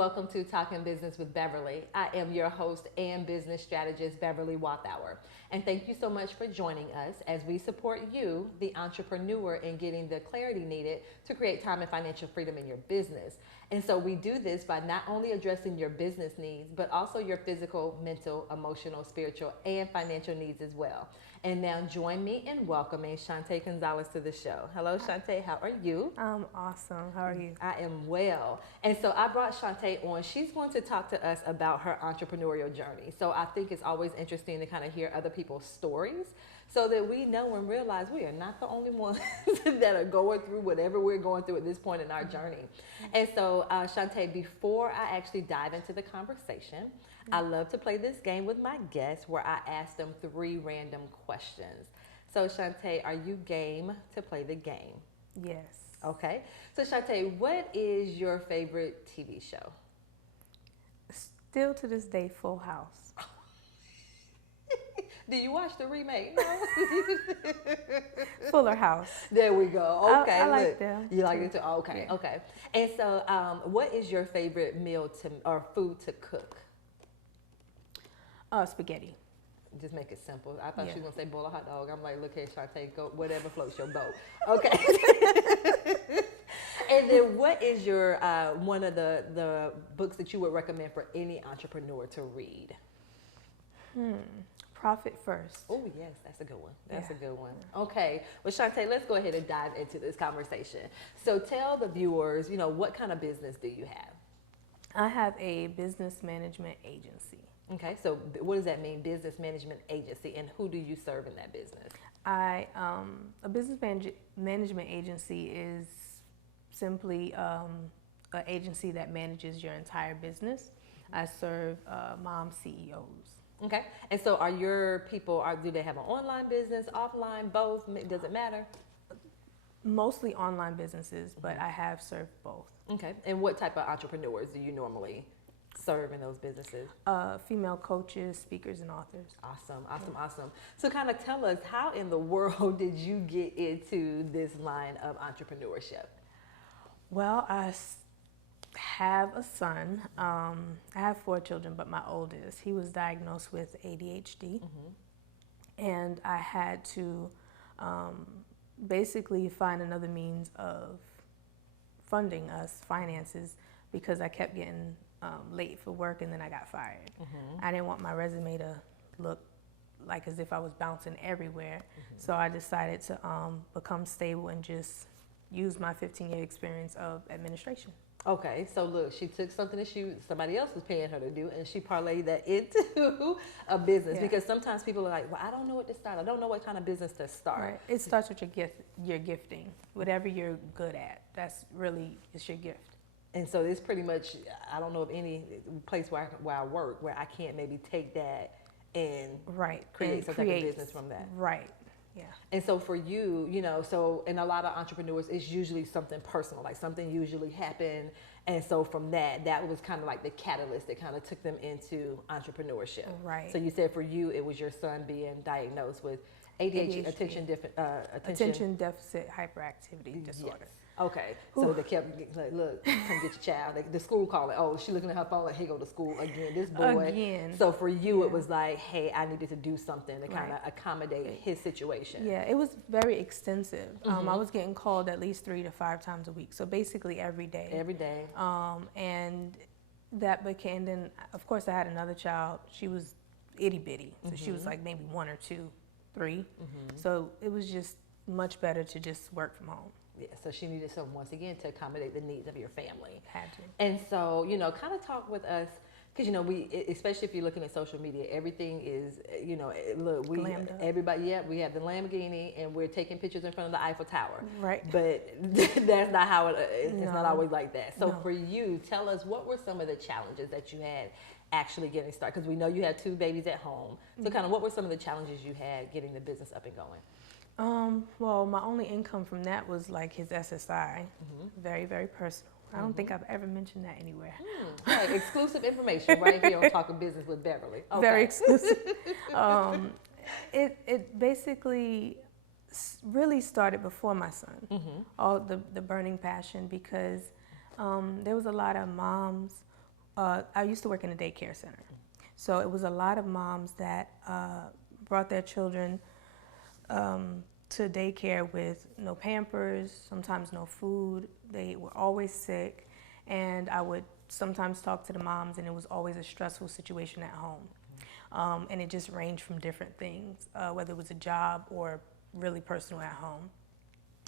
welcome to Talking Business with Beverly. I am your host and business strategist, Beverly Walthour. And thank you so much for joining us as we support you, the entrepreneur, in getting the clarity needed to create time and financial freedom in your business. And so we do this by not only addressing your business needs, but also your physical, mental, emotional, spiritual, and financial needs as well. And now join me in welcoming Shantae Gonzalez to the show. Hello, Shantae. How are you? I'm awesome. How are you? I am well. And so I brought Shantae on. She's going to talk to us about her entrepreneurial journey. So I think it's always interesting to kind of hear other people's stories so that we know and realize we are not the only ones that are going through whatever we're going through at this point in our journey. And so, Shantae, before I actually dive into the conversation, I love to play this game with my guests where I ask them 3 random questions. So, Shantae, are you game to play the game? Yes. Okay. So, Shantae, what is your favorite TV show? Still to this day, Full House. Do you watch the remake? No. Fuller House. There we go. Okay. I like look. them. You like it too? Okay. Yeah. Okay. And so, what is your favorite meal to or food to cook? Spaghetti. Just make it simple. I thought Yeah. she was gonna say bowl of hot dog. I'm like, look here, Shantae, go whatever floats your boat. Okay. And then, what is your one of the books that you would recommend for any entrepreneur to read? Profit First. Oh yes, that's a good one. That's Yeah. a good one. Okay, well, Shantae, let's go ahead and dive into this conversation. So, tell the viewers, what kind of business do you have? I have a business management agency. Okay, so what does that mean, business management agency, and who do you serve in that business? A business management agency is simply an agency that manages your entire business. I serve mom CEOs. Okay, and so are your people, do they have an online business, offline, both? Does it matter? Mostly online businesses, but I have served both. Okay, and what type of entrepreneurs do you normally serve in those businesses? Female coaches, speakers, and authors. Awesome. So kind of tell us, how in the world did you get into this line of entrepreneurship? Well, have a son. I have 4 children, but my oldest, he was diagnosed with ADHD. And I had to basically find another means of funding us, finances, because I kept getting late for work and then I got fired. I didn't want my resume to look like as if I was bouncing everywhere. So I decided to become stable and just use my 15-year experience of administration. Okay, so look, she took something that somebody else was paying her to do, and she parlayed that into a business. Yeah. Because sometimes people are like, well, I don't know what to start. I don't know what kind of business to start. Right. It starts with your gifting. Whatever you're good at, it's your gift. And so it's pretty much, I don't know of any place where I work where I can't maybe take that and create some type of business from that. Right. Yeah. And so for you, so in a lot of entrepreneurs, it's usually something personal, like something usually happened. And so from that was kind of like the catalyst that kind of took them into entrepreneurship. Right. So you said for you, it was your son being diagnosed with ADHD. Attention deficit hyperactivity disorder. Yes. Okay, so they kept like, look, come get your child. The school calling. Oh, she looking at her phone like, hey, go to school again. This boy. Again. So for you, it was like, hey, I needed to do something to kind of accommodate his situation. Yeah, it was very extensive. I was getting called at least 3 to 5 times a week. So basically every day. Every day. And that became, then of course I had another child. She was itty bitty. So she was like maybe 1 or 2, 3. So it was just much better to just work from home. Yeah, so she needed something once again to accommodate the needs of your family. Had to. And so, kind of talk with us, because especially if you're looking at social media, everything is, look, everybody, we have the Lamborghini and we're taking pictures in front of the Eiffel Tower. Right. But that's not how it's not always like that. So for you, tell us, what were some of the challenges that you had actually getting started? Because we know you had 2 babies at home. So kind of what were some of the challenges you had getting the business up and going? Well, my only income from that was like his SSI. Very, very personal. I don't think I've ever mentioned that anywhere. Right, exclusive information right here on Talking Business with Beverly. Okay. Very exclusive. It basically really started before my son. All the burning passion, because there was a lot of moms I used to work in a daycare center. So it was a lot of moms that brought their children to daycare with no Pampers, sometimes no food. They were always sick. And I would sometimes talk to the moms, and it was always a stressful situation at home. And it just ranged from different things, whether it was a job or really personal at home.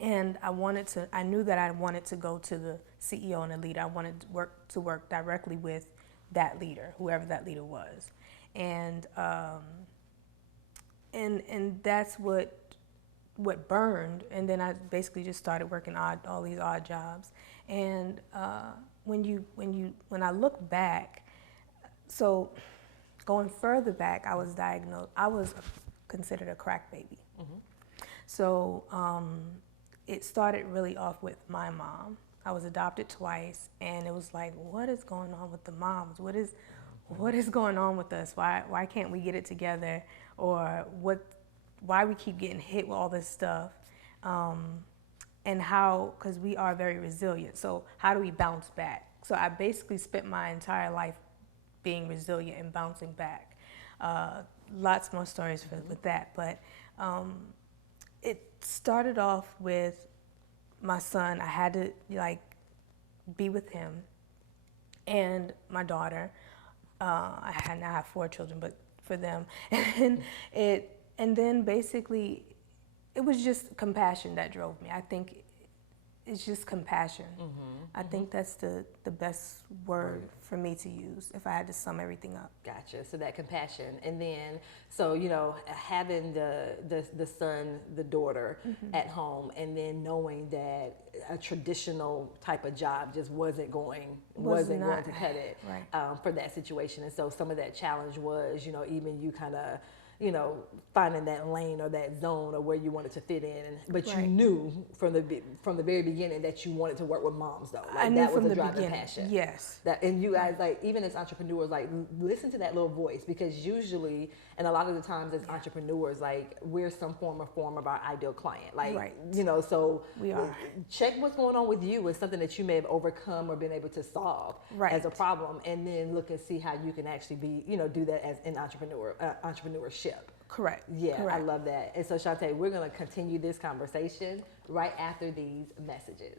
And I knew that I wanted to go to the CEO and the leader. I wanted to work directly with that leader, whoever that leader was. And that's what burned. And then I basically just started working all these odd jobs. And when I look back, so going further back, I was diagnosed. I was considered a crack baby. Mm-hmm. So it started really off with my mom. I was adopted twice, and it was like, what is going on with the moms? What is going on with us? Why can't we get it together? Or why we keep getting hit with all this stuff? And how, because we are very resilient. So how do we bounce back? So I basically spent my entire life being resilient and bouncing back. Lots more stories with that, but it started off with my son. I had to be with him and my daughter. I have 4 children, but for them, and then basically it was just compassion that drove me. I think it's just compassion. Mm-hmm. I think that's the best word for me to use if I had to sum everything up. Gotcha. So that compassion, and then having the son, the daughter mm-hmm. at home, and then knowing that a traditional type of job just wasn't going to cut it right. For that situation, and so some of that challenge was even you kind of finding that lane or that zone or where you wanted to fit in, but right. you knew from the very beginning that you wanted to work with moms, though. That was a driving passion. Yes. And you guys, even as entrepreneurs, listen to that little voice, because usually, and a lot of the times as entrepreneurs, we're some form of our ideal client. Right. So we are. Check what's going on with you with something that you may have overcome or been able to solve right. as a problem, and then look and see how you can actually be, do that as an entrepreneurship. Correct. Yeah, Correct. I love that. And so, Shantae, we're going to continue this conversation right after these messages.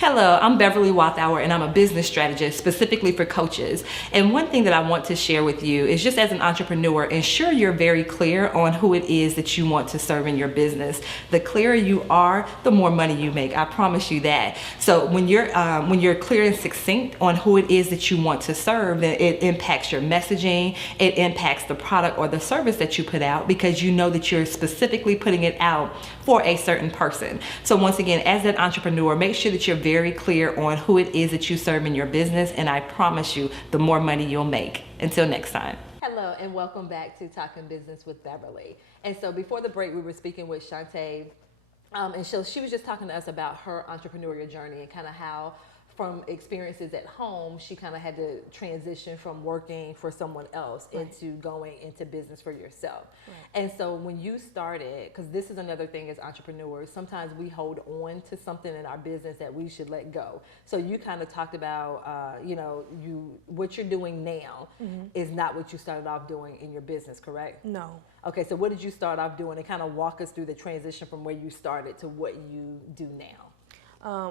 Hello, I'm Beverly Walthour, and I'm a business strategist specifically for coaches. And one thing that I want to share with you is, just as an entrepreneur, ensure you're very clear on who it is that you want to serve in your business. The clearer you are, the more money you make. I promise you that. So when you're clear and succinct on who it is that you want to serve, then it impacts your messaging. It impacts the product or the service that you put out, because you know that you're specifically putting it out for a certain person. So once again, as an entrepreneur, make sure that you're very clear on who it is that you serve in your business, and I promise you, the more money you'll make. Until next time. Hello, and welcome back to Talking Business with Beverly. And so before the break, we were speaking with Shantae, and so she was just talking to us about her entrepreneurial journey and kind of how, from experiences at home, she kind of had to transition from working for someone else right. into going into business for yourself. Right. And so when you started, because this is another thing as entrepreneurs, sometimes we hold on to something in our business that we should let go. So you kind of talked about, what you're doing now mm-hmm. is not what you started off doing in your business, correct? No. Okay, so what did you start off doing, and kind of walk us through the transition from where you started to what you do now?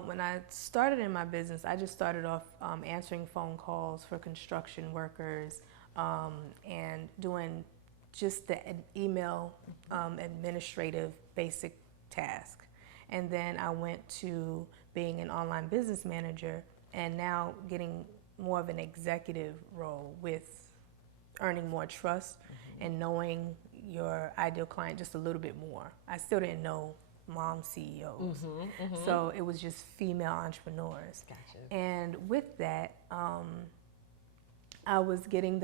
When I started in my business, I just started off answering phone calls for construction workers and doing just the email administrative basic task. And then I went to being an online business manager, and now getting more of an executive role with earning more trust mm-hmm. and knowing your ideal client just a little bit more. I still didn't know mom CEOs. Mm-hmm, mm-hmm. So it was just female entrepreneurs. Gotcha. And with that, I was getting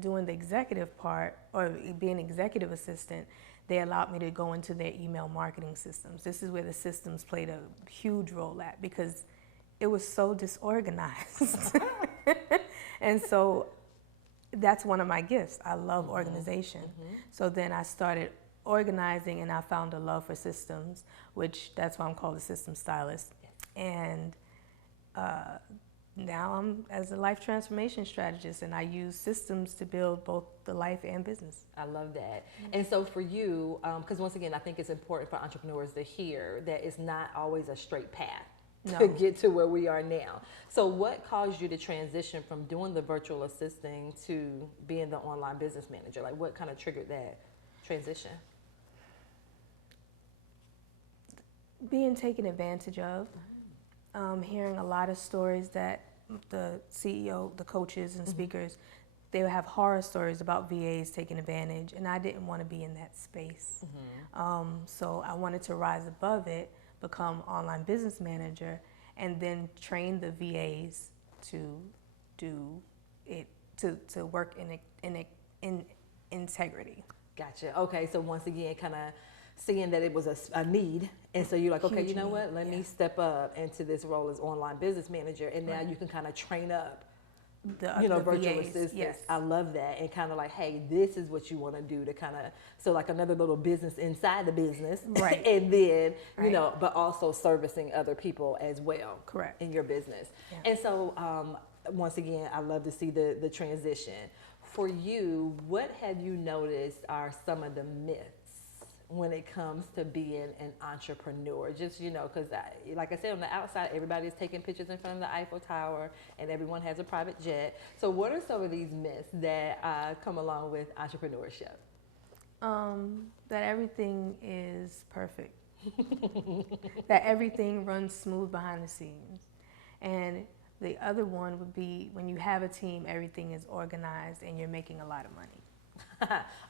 doing the executive part, or being executive assistant. they allowed me to go into their email marketing systems. This is where the systems played a huge role at, because it was so disorganized. And so that's one of my gifts. I love organization. So then I started organizing, and I found a love for systems, which that's why I'm called a system stylist. And now I'm as a life transformation strategist, and I use systems to build both the life and business. I love that. And so for you, because once again, I think it's important for entrepreneurs to hear that it's not always a straight path to get to where we are now. So what caused you to transition from doing the virtual assisting to being the online business manager? Like, what kind of triggered that transition? Being taken advantage of, hearing a lot of stories that the CEO, the coaches and speakers, they would have horror stories about VAs taking advantage, and I didn't want to be in that space. So I wanted to rise above it, become online business manager, and then train the VAs to do it, to work in integrity. Gotcha. Okay, so once again, kind of seeing that it was a need, and so you're like, okay, you know what, let me step up into this role as online business manager, and now you can kind of train up the virtual VAs, assistants. yes. I love that, and kind of like, hey, this is what you want to do to kind of, so like another little business inside the business, right? And then but also servicing other people as well, correct, in your business. And so once again, I love to see the transition. For you, what have you noticed are some of the myths when it comes to being an entrepreneur? Just, because like I said, on the outside, everybody is taking pictures in front of the Eiffel Tower and everyone has a private jet. So what are some of these myths that come along with entrepreneurship? That everything is perfect. That everything runs smooth behind the scenes. And the other one would be, when you have a team, everything is organized and you're making a lot of money.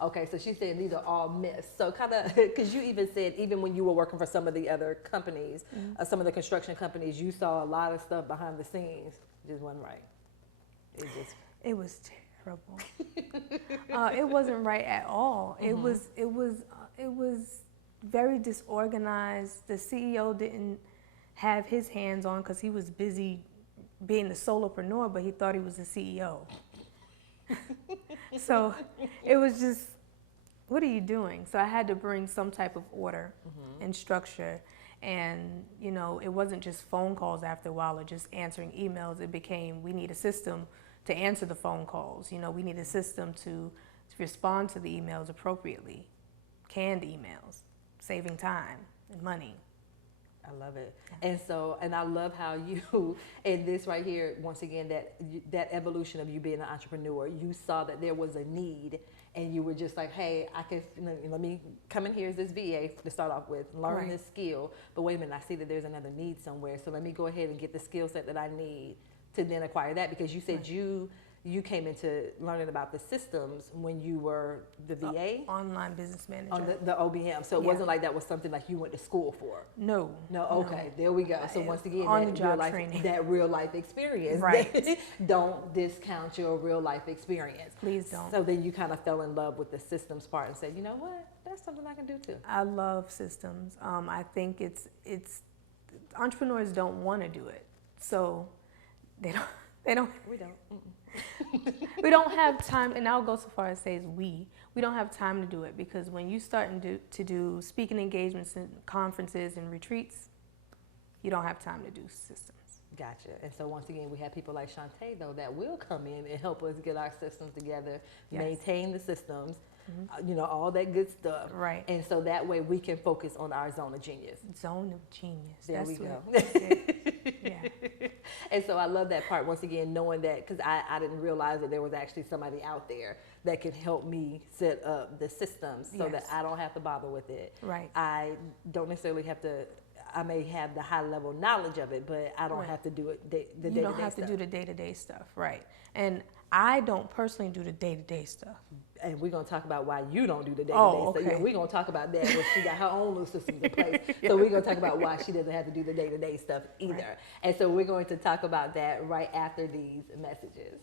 Okay, so she's saying these are all myths. So kind of, because you even said, even when you were working for some of the other companies, some of the construction companies, you saw a lot of stuff behind the scenes. Just wasn't right. It was terrible. It wasn't right at all. It was very disorganized. The CEO didn't have his hands on because he was busy being the solopreneur, but he thought he was the CEO. So it was just, what are you doing? So I had to bring some type of order and structure. And, it wasn't just phone calls after a while or just answering emails. It became, we need a system to answer the phone calls. We need a system to respond to the emails appropriately. Canned emails, saving time and money. I love it. And so, and I love how you, and this right here, once again, that evolution of you being an entrepreneur, you saw that there was a need and you were just like, hey, I can, let me come in here as this VA to start off with, learn this skill, but wait a minute, I see that there's another need somewhere. So let me go ahead and get the skill set that I need to then acquire that, because you said you came into learning about the systems when you were the VA? Online business manager. On the OBM. So it wasn't like that was something like you went to school for? No. Okay, there we go. So once again, on the job training. That real life experience. Right. Don't discount your real life experience. Please don't. So then you kind of fell in love with the systems part and said, you know what, that's something I can do too. I love systems. I think it's entrepreneurs don't want to do it. So they don't. We don't. We don't have time, and I'll go so far as say we don't have time to do it, because when you start to do speaking engagements and conferences and retreats, you don't have time to do systems. Gotcha. And so once again, we have people like Shantae, though, that will come in and help us get our systems together, maintain the systems, all that good stuff. Right. And so that way we can focus on our zone of genius. Zone of genius. There we go. Yeah. And so I love that part, once again, knowing that, because I didn't realize that there was actually somebody out there that could help me set up the systems so that I don't have to bother with it. Right. I don't necessarily have to, I may have the high level knowledge of it, but I don't have to do it the day-to-day stuff. You don't have to do the day-to-day stuff, right. And I don't personally do the day-to-day stuff. And we're going to talk about why you don't do the day-to-day stuff. Yeah, we're going to talk about that when she got her own little systems in place. So we're going to talk about why she doesn't have to do the day-to-day stuff either. Right. And so we're going to talk about that right after these messages.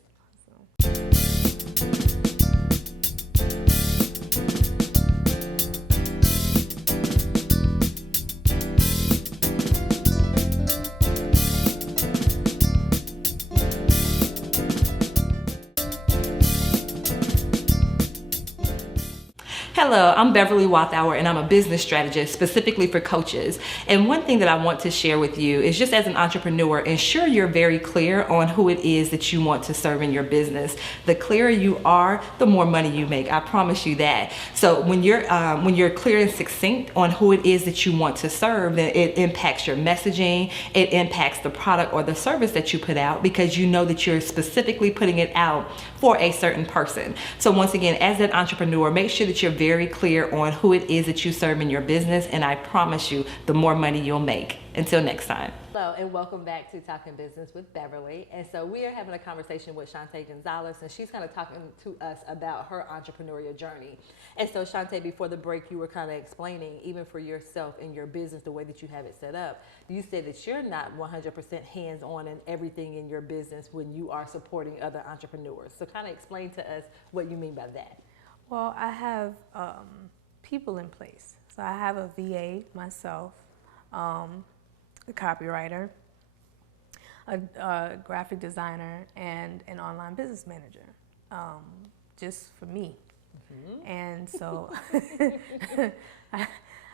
Hello, I'm Beverly Walthour, and I'm a business strategist specifically for coaches. And one thing that I want to share with you is just as an entrepreneur, ensure you're very clear on who it is that you want to serve in your business. The clearer you are, the more money you make. I promise you that. So when you're clear and succinct on who it is that you want to serve, then it impacts your messaging. It impacts the product or the service that you put out because you know that you're specifically putting it out for a certain person. So once again, as an entrepreneur, make sure that you're very clear on who it is that you serve in your business, and I promise you, the more money you'll make. Until next time. Hello, and welcome back to Talking Business with Beverly. And so we are having a conversation with Shantae Gonzalez, and she's kind of talking to us about her entrepreneurial journey. And so Shantae, before the break, you were kind of explaining, even for yourself and your business, the way that you have it set up. You said that you're not 100% hands-on in everything in your business when you are supporting other entrepreneurs. So kind of explain to us what you mean by that. Well, I have people in place. So I have a VA myself, a copywriter, a graphic designer, and an online business manager, just for me. Mm-hmm. And so,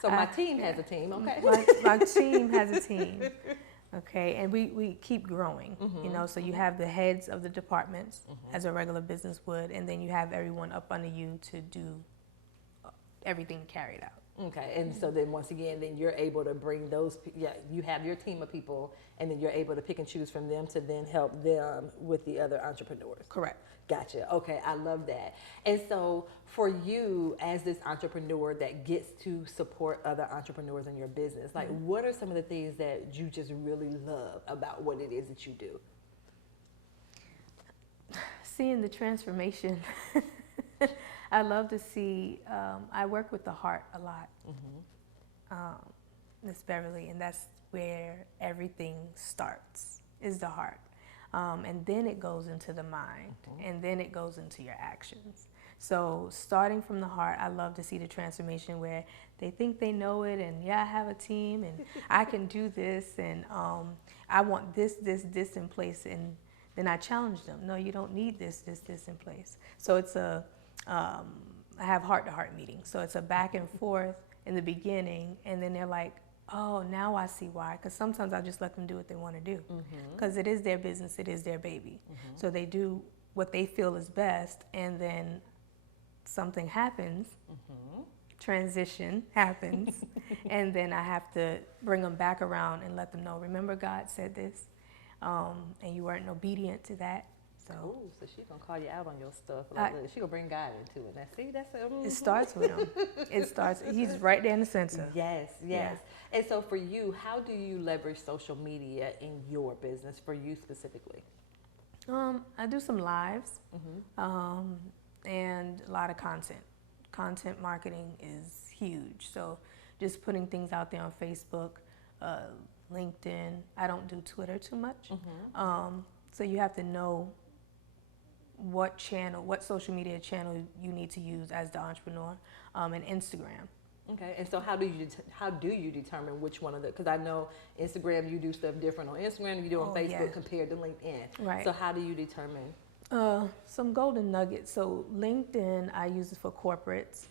so my team has a team, okay? My team has a team, okay, and we keep growing, mm-hmm. you know. So you have the heads of the departments, mm-hmm. as a regular business would, and then you have everyone up under you to do everything carried out. Okay, and so then once again, then you're able to bring those, you have your team of people, and then you're able to pick and choose from them to then help them with the other entrepreneurs. Correct. Gotcha. Okay, I love that. And so for you as this entrepreneur that gets to support other entrepreneurs in your business, like mm-hmm. what are some of the things that you just really love about what it is that you do? Seeing the transformation. I love to see, I work with the heart a lot, mm-hmm. Miss Beverly, and that's where everything starts, is the heart. And then it goes into the mind, mm-hmm. and then it goes into your actions. So starting from the heart, I love to see the transformation where they think they know it, and I have a team, and I can do this, and I want this in place, and then I challenge them. No, you don't need this in place. So it's I have heart-to-heart meetings. So it's a back and forth in the beginning, and then they're like, oh, now I see why. Because sometimes I just let them do what they want to do. Because mm-hmm. it is their business, it is their baby. Mm-hmm. So they do what they feel is best, and then something happens, mm-hmm. transition happens, and then I have to bring them back around and let them know, remember God said this, and you weren't obedient to that. So, ooh, so she's going to call you out on your stuff. Like, she's going to bring God into it. Now, see, that's it starts with him. It starts, he's right there in the center. Yes. Yeah. And so for you, how do you leverage social media in your business, for you specifically? I do some lives, mm-hmm. And a lot of content. Content marketing is huge. So just putting things out there on Facebook, LinkedIn. I don't do Twitter too much. Mm-hmm. So you have to know what social media channel you need to use as the entrepreneur, and Instagram. Okay, and so how do you determine which one of the, because I know Instagram, you do stuff different on Instagram than you do on Facebook compared to LinkedIn. Right. So how do you determine? Some golden nuggets. So LinkedIn, I use it for corporates.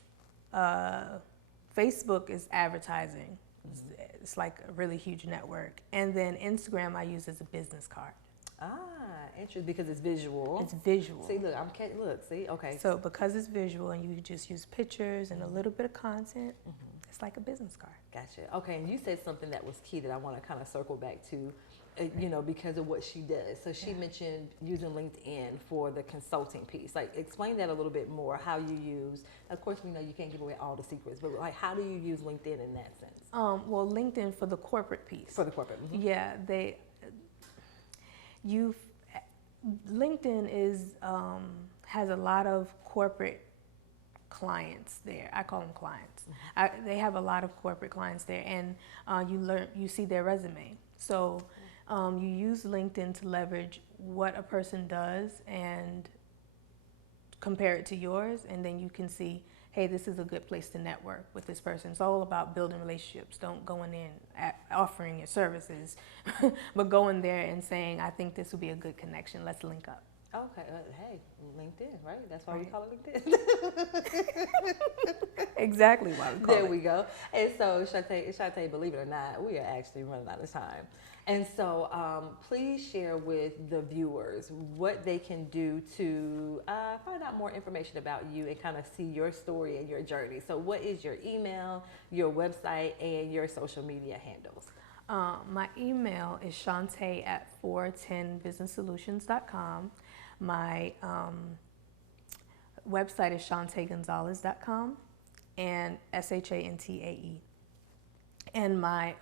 Facebook is advertising. Mm-hmm. It's like a really huge network. And then Instagram, I use as a business card. Ah, interesting, because it's visual. It's visual. See, see, okay. So because it's visual and you just use pictures and a little bit of content, mm-hmm. it's like a business card. Gotcha. Okay, and you said something that was key that I want to kind of circle back to, because of what she does. So she mentioned using LinkedIn for the consulting piece. Like, explain that a little bit more, how you use, of course, we know you can't give away all the secrets, but like, how do you use LinkedIn in that sense? Well, LinkedIn for the corporate piece. For the corporate. Mm-hmm. Yeah, LinkedIn has a lot of corporate clients there. I call them clients. Mm-hmm. They have a lot of corporate clients there, and you see their resume. So you use LinkedIn to leverage what a person does and compare it to yours, and then you can see, hey, this is a good place to network with this person. It's all about building relationships. Don't go in offering your services, but go in there and saying, I think this would be a good connection. Let's link up. Okay, hey, LinkedIn, right? That's why we Right. call it LinkedIn. Exactly why we call There it. we go. And so, Shantae, believe it or not, we are actually running out of time. And so, please share with the viewers what they can do to find out more information about you and kind of see your story and your journey. So, what is your email, your website, and your social media handles? My email is Shantae at 410businesssolutions.com. My website is shantaegonzalez.com and SHANTAE. And my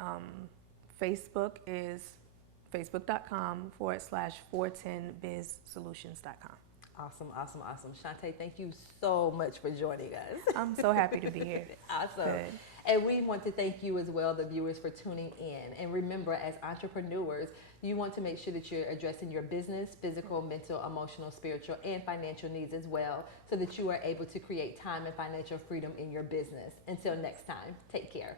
Facebook is facebook.com/410bizsolutions.com. Awesome, awesome, awesome. Shantae, thank you so much for joining us. I'm so happy to be here. Awesome. Good. And we want to thank you as well, the viewers, for tuning in. And remember, as entrepreneurs, you want to make sure that you're addressing your business, physical, mental, emotional, spiritual, and financial needs as well, so that you are able to create time and financial freedom in your business. Until next time, take care.